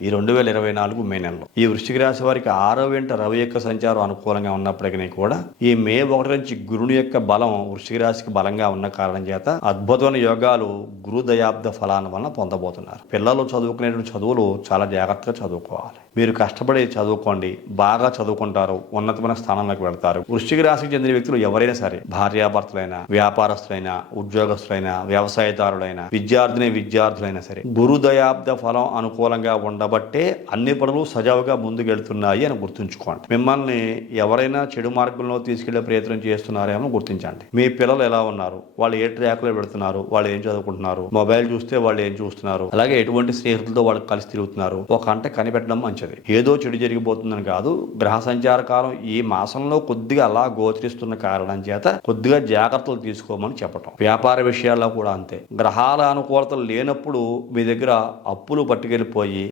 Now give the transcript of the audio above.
ఈ 2024 మే నెలలో ఈ వృశ్చిక రాశి వారికి 6వ ఇంట రవి యొక్క సంచారం అనుకూలంగా ఉన్నప్పటికీ కూడా ఈ మే 1 నుంచి గురుని యొక్క బలం వృశ్చిక రాశికి బలంగా ఉన్న కారణం చేత అద్భుతమైన యోగాలు గురు దయాబ్ద ఫలాన్ని వలన పొందబోతున్నారు. పిల్లలు చదువుకునేటువంటి చదువులు చాలా జాగ్రత్తగా చదువుకోవాలి. మీరు కష్టపడి చదువుకోండి, బాగా చదువుకుంటారు, ఉన్నతమైన స్థానంలోకి వెళ్తారు. వృశ్చిక రాశికి చెందిన వ్యక్తులు ఎవరైనా సరే, భార్యాభర్తలైనా, వ్యాపారస్తులైనా, ఉద్యోగస్తులైనా, వ్యవసాయదారులైనా, విద్యార్థులైనా సరే, గురు దయాబ్ద ఫలం అనుకూలంగా ఉండబట్టే అన్ని పనులు సజావుగా ముందుకెళ్తున్నాయి అని గుర్తుంచుకోండి. మిమ్మల్ని ఎవరైనా చెడు మార్గంలో తీసుకెళ్లే ప్రయత్నం చేస్తున్నారేమో గుర్తించండి. మీ పిల్లలు ఎలా ఉన్నారు, వాళ్ళు ఏ ట్రాక్ లో పెడుతున్నారు, వాళ్ళు ఏం చదువుకుంటున్నారు, మొబైల్ చూస్తే వాళ్ళు ఏం చూస్తున్నారు, అలాగే ఎటువంటి స్నేహితులతో వాళ్ళు కలిసి తిరుగుతున్నారు, ఒక కంట కనిపెట్టడం మంచిది. ఏదో చెడు జరిగిపోతుందని కాదు, గ్రహ సంచార కాలం ఈ మాసంలో కొద్దిగా అలా గోచరిస్తున్న కారణం చేత కొద్దిగా జాగ్రత్తలు తీసుకోమని చెప్పటం. వ్యాపార విషయాల్లో కూడా అంతే. గ్రహాల అనుకూలతలు లేనప్పుడు మీ దగ్గర అప్పులు పట్టుకెళ్ళిపోయి